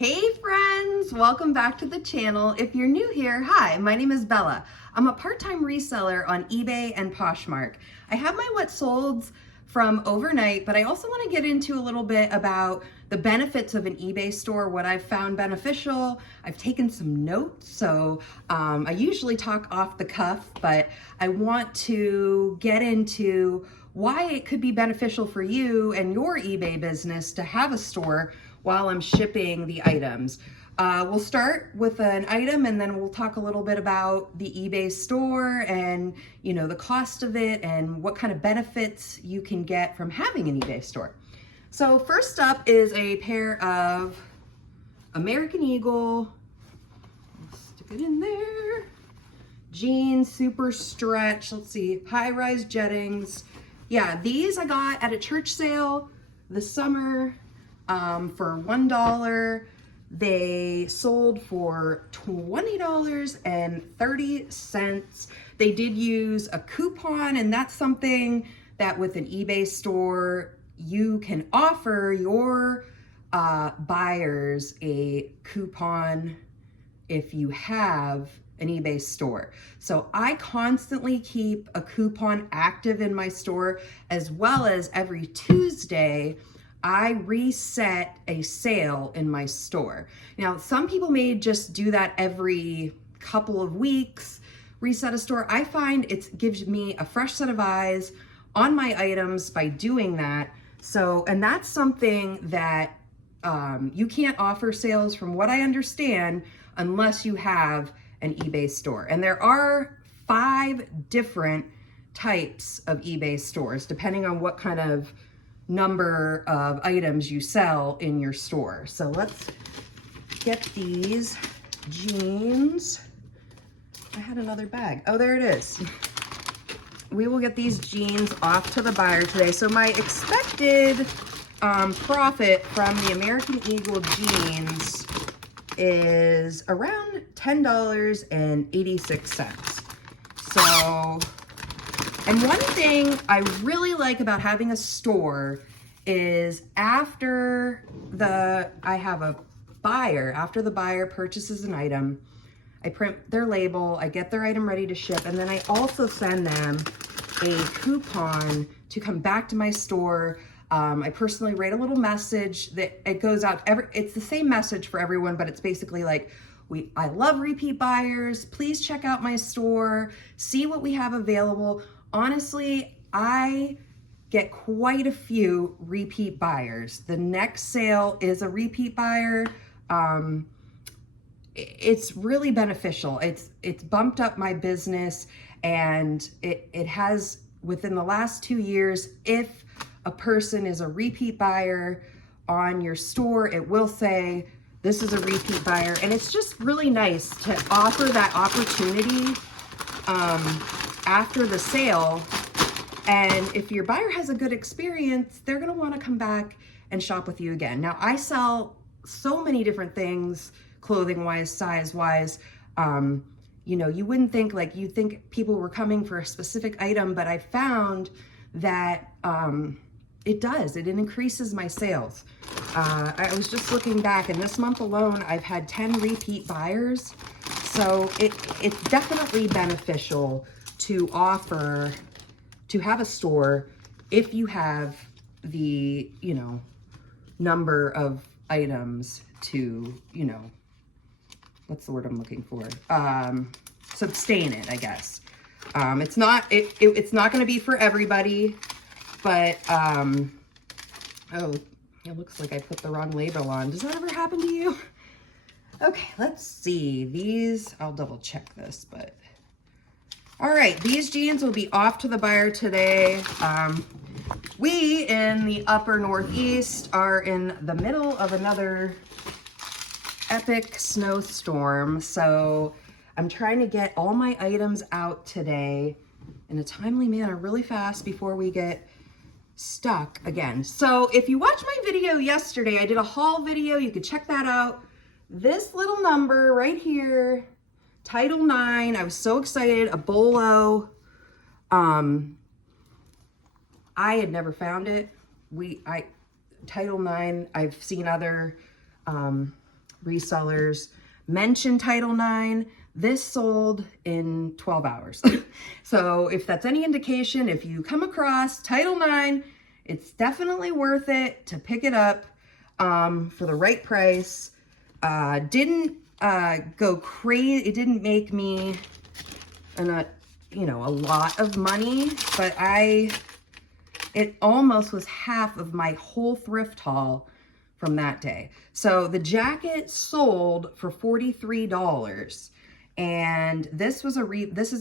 Hey friends, welcome back to the channel. If you're new here, hi, my name is Bella. I'm a part-time reseller on eBay and Poshmark. I have my what solds from overnight, but I also want to get into a little bit about the benefits of an eBay store, what I've found beneficial. I've taken some notes, so I usually talk off the cuff, but I want to get into why it could be beneficial for you and your eBay business to have a store while I'm shipping the items. We'll start with an item and then we'll talk a little bit about the eBay store and the cost of it and what kind of benefits you can get from having an eBay store. So first up is a pair of American Eagle, stick it in there, jeans, super stretch, let's see, high-rise jettings. Yeah, these I got at a church sale this summer. For $1. They sold for $20.30. They did use a coupon, and that's something that with an eBay store, you can offer your buyers a coupon if you have an eBay store. So I constantly keep a coupon active in my store, as well as every Tuesday, I reset a sale in my store. Now, some people may just do that every couple of weeks, reset a store. I find it gives me a fresh set of eyes on my items by doing that. So, and that's something that you can't offer sales from what I understand unless you have an eBay store. And there are 5 different types of eBay stores, depending on what kind of number of items you sell in your store. So let's get these jeans. I had another bag. Oh, there it is. We will get these jeans off to the buyer today. So my expected profit from the American Eagle jeans is around $10.86. So, and one thing I really like about having a store is after the buyer purchases an item, I print their label, I get their item ready to ship, and then I also send them a coupon to come back to my store. I personally write a little message that it goes out it's the same message for everyone, but it's basically like, I love repeat buyers. Please check out my store, see what we have available. Honestly, I get quite a few repeat buyers. The next sale is a repeat buyer. It's really beneficial. It's bumped up my business, and it has, within the last 2 years, if a person is a repeat buyer on your store, it will say, this is a repeat buyer. And it's just really nice to offer that opportunity after the sale. And if your buyer has a good experience, they're going to want to come back and shop with you again. Now, I sell so many different things, clothing wise, size wise. You wouldn't think, you think people were coming for a specific item, but I found that it increases my sales. I was just looking back, and this month alone, I've had 10 repeat buyers. So it's definitely beneficial to have a store if you have the, number of items to, what's the word I'm looking for? Sustain it, I guess. It's not going to be for everybody, but, oh, it looks like I put the wrong label on. Does that ever happen to you? Okay, let's see. These, I'll double check this, but all right, these jeans will be off to the buyer today. We in the upper Northeast are in the middle of another epic snowstorm, so I'm trying to get all my items out today in a timely manner, really fast, before we get stuck again. So if you watched my video yesterday, I did a haul video. You could check that out. This little number right here, Title 9, I was so excited, a bolo. I had never found it. Title 9, I've seen other resellers mention Title IX. This sold in 12 hours. So if that's any indication, if you come across Title IX, it's definitely worth it to pick it up for the right price. Didn't go crazy. It didn't make me a lot of money, but it almost was half of my whole thrift haul from that day. So the jacket sold for $43, and this is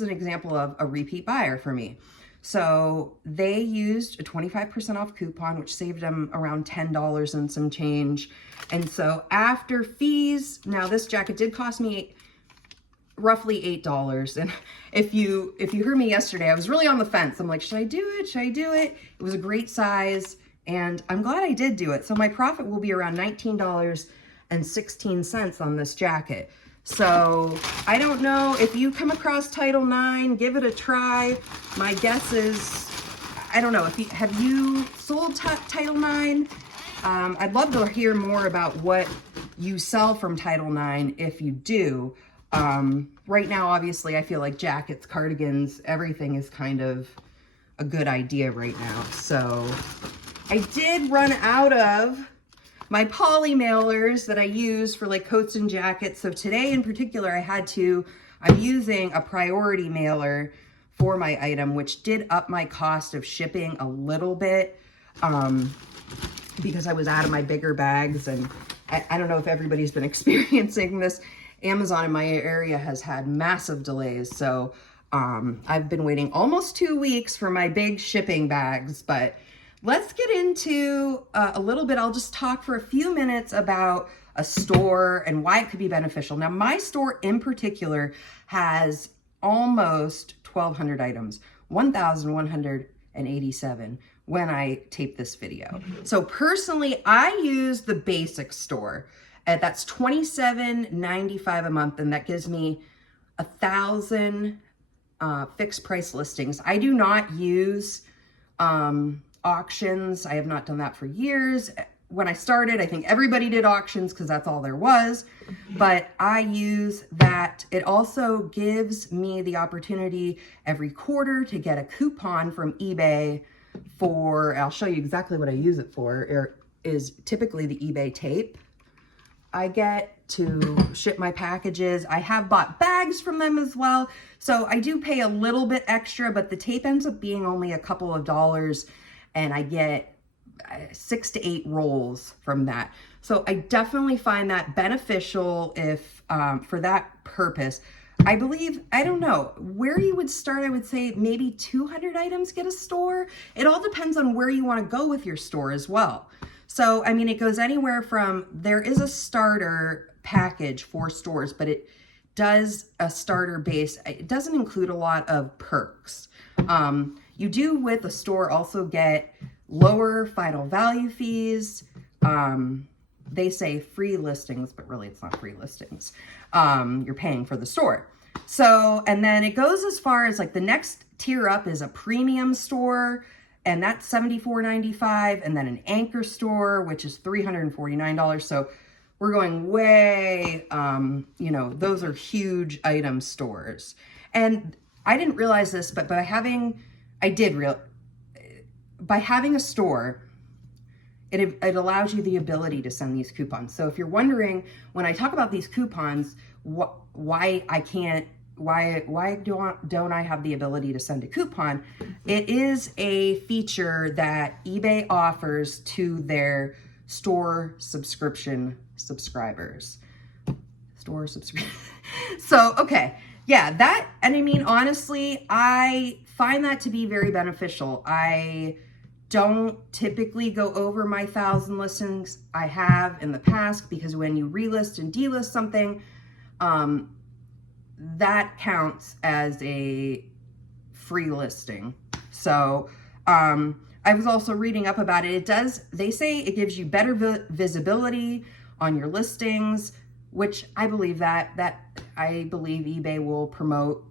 an example of a repeat buyer for me. So they used a 25% off coupon, which saved them around $10 and some change. And so after fees, now this jacket did cost me roughly $8. And if you heard me yesterday, I was really on the fence. I'm like, should I do it? Should I do it? It was a great size, and I'm glad I did do it. So my profit will be around $19.16 on this jacket. So I don't know if you come across Title IX, give it a try. My guess is, I don't know, have you sold Title IX? I'd love to hear more about what you sell from Title IX if you do. Right now, obviously, I feel like jackets, cardigans, everything is kind of a good idea right now. So I did run out of my poly mailers that I use for like coats and jackets. So today in particular, I'm using a priority mailer for my item, which did up my cost of shipping a little bit, because I was out of my bigger bags. And I don't know if everybody's been experiencing this. Amazon in my area has had massive delays. So I've been waiting almost 2 weeks for my big shipping bags, but let's get into a little bit. I'll just talk for a few minutes about a store and why it could be beneficial. Now, my store in particular has almost 1,200 items, 1,187 when I tape this video. So personally, I use the basic store. That's $27.95 a month, and that gives me 1,000 fixed price listings. I do not use auctions. I have not done that for years. When I started, I think everybody did auctions because that's all there was, but I use that. It also gives me the opportunity every quarter to get a coupon from eBay for, I'll show you exactly what I use it for, is typically the eBay tape. I get to ship my packages. I have bought bags from them as well. So I do pay a little bit extra, but the tape ends up being only a couple of dollars, and I get 6 to 8 rolls from that. So I definitely find that beneficial if for that purpose. I believe, I don't know, where you would start, I would say maybe 200 items get a store. It all depends on where you want to go with your store as well. So, I mean, it goes anywhere from, there is a starter package for stores, but it does a starter base. It doesn't include a lot of perks. You do with a store also get lower final value fees. They say free listings, but really it's not free listings. You're paying for the store. So, and then it goes as far as like the next tier up is a premium store, and that's $74.95, and then an anchor store, which is $349. So we're going way, those are huge item stores. And I didn't realize this, but by having a store, it allows you the ability to send these coupons. So if you're wondering, when I talk about these coupons, why don't I have the ability to send a coupon? It is a feature that eBay offers to their store subscription subscribers. So, okay. Yeah, and I mean, honestly, I find that to be very beneficial. I don't typically go over my 1,000 listings. I have in the past, because when you relist and delist something, that counts as a free listing. So I was also reading up about it. They say it gives you better visibility on your listings, which I believe I believe eBay will promote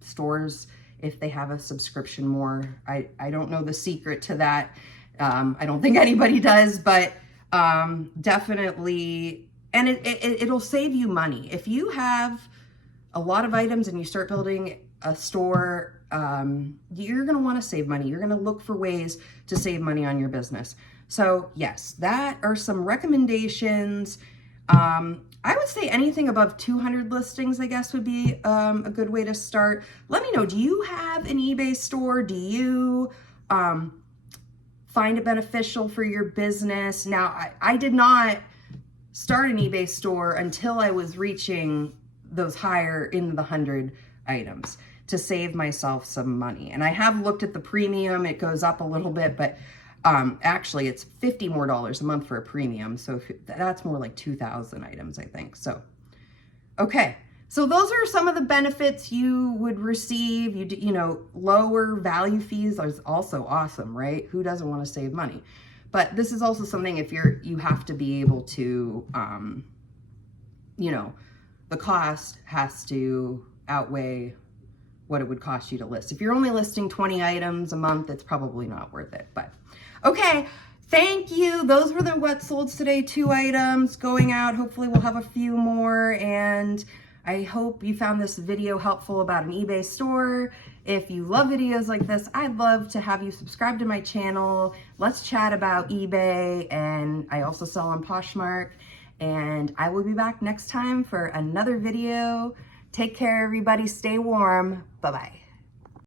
stores if they have a subscription more. I don't know the secret to that. I don't think anybody does, but definitely And it'll save you money. If you have a lot of items and you start building a store, you're going to want to save money. You're going to look for ways to save money on your business. So yes, that are some recommendations. I would say anything above 200 listings, I guess, would be a good way to start. Let me know, do you have an eBay store? Do you find it beneficial for your business? Now, I did not start an eBay store until I was reaching those higher into the 100 items to save myself some money. And I have looked at the premium. It goes up a little bit, but actually it's $50 more a month for a premium. So that's more like 2,000 items, I think. So, okay. So those are some of the benefits you would receive. You know, lower value fees is also awesome, right? Who doesn't want to save money? But this is also something if you have to be able to, you know, the cost has to outweigh what it would cost you to list. If you're only listing 20 items a month, it's probably not worth it. But okay, thank you. Those were the what solds today, 2 items going out. Hopefully we'll have a few more, and I hope you found this video helpful about an eBay store. If you love videos like this, I'd love to have you subscribe to my channel. Let's chat about eBay, and I also sell on Poshmark, and I will be back next time for another video. Take care, everybody. Stay warm. Bye-bye.